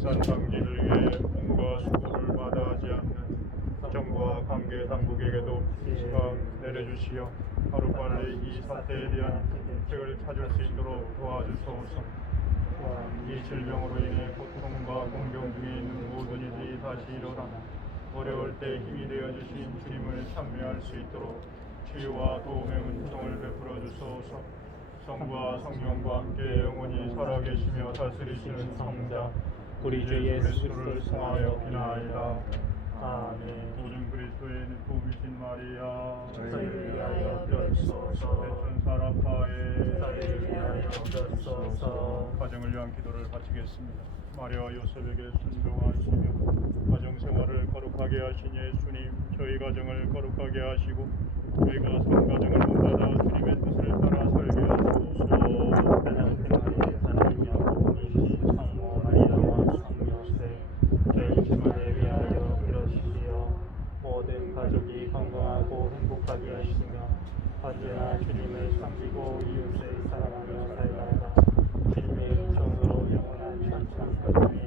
Sunday. 관계 당국에게도 시각 내려주시어 하루빨리 이 사태에 대한 해결을 찾을 수 있도록 도와주소서. 이 질병으로 인해 고통과 공경 중에 있는 모든 이들이 다시 일어나 어려울 때 힘이 되어 주신 주님을 참여할 수 있도록 치유와 도움의 은총을 베풀어 주소서. 성부와 성령과 함께 영원히 살아계시며 다스리시는 성자 우리 주 예수 그리스도를 통하여 비나이다. 아멘. 그리스도의 도우신 마리아 저희를 위하여 빌어주소서. 대천사 라파의 저희를 위하여 빌어주소서. 가정을 위한 기도를 바치겠습니다. 마리아와 요셉에게 순종하시며 가정 생활을 거룩하게 하신 예수님, 저희 가정을 거룩하게 하시고 저희가 성 가정을 본받아 주님의 뜻을 따라 살게 하소서. 가장 생활의 하나님 여러분이시 성모 마리아와 성요셉 저희 집안을 위하여 빌어주시오. 모든 가족이 건강하고 행복하게 하시며 언제나 주님을 섬기고 이웃을 사랑하며 살다가 주님의 은총으로 영원한 하소서. 아멘.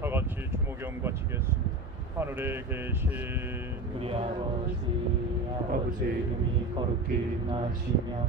다 같이 주목경 바치겠습니다. 하늘에 계신 우리 아버지 아버지 이름이 거룩히 나시며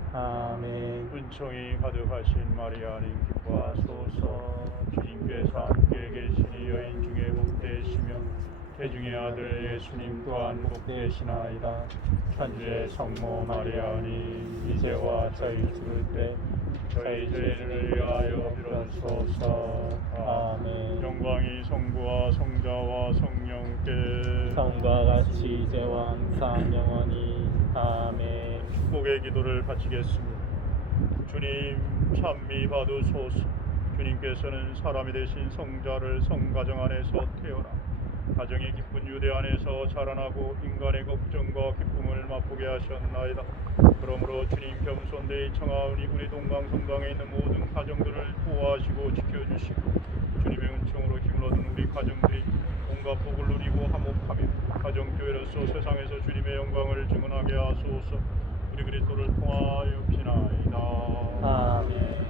아멘. 은총이 가득하신 마리아님 기뻐하소서. 주님께서 함께 계시니 여인 중에 복되시며 태중의 아들 예수님 또한 복되시나이다. 천주의 성모 마리아님 이제와 저희 죽을 때 저희 죄를 위하여 빌어주소서. 아멘. 영광이 성부와 성자와 성령께 성과 같이 이제와 항상 영원히 아멘 축복의 기도를 바치겠습니다. 주님 찬미 받으소서. 주님께서는 사람이 되신 성자를 성가정 안에서 태어나 가정의 기쁜 유대 안에서 자라나고 인간의 걱정과 기쁨을 맛보게 하셨나이다. 그러므로 주님 겸손되이 청하오니 우리 동방성당에 있는 모든 가정들을 보호하시고 지켜주시고 은총으로 힘을 얻은 우리 가정들이 온갖 복을 누리고 화목하며 가정교회로서 세상에서 주님의 영광을 증언하게 하소서. 우리 그리스도를 통하여 비나이다. 아멘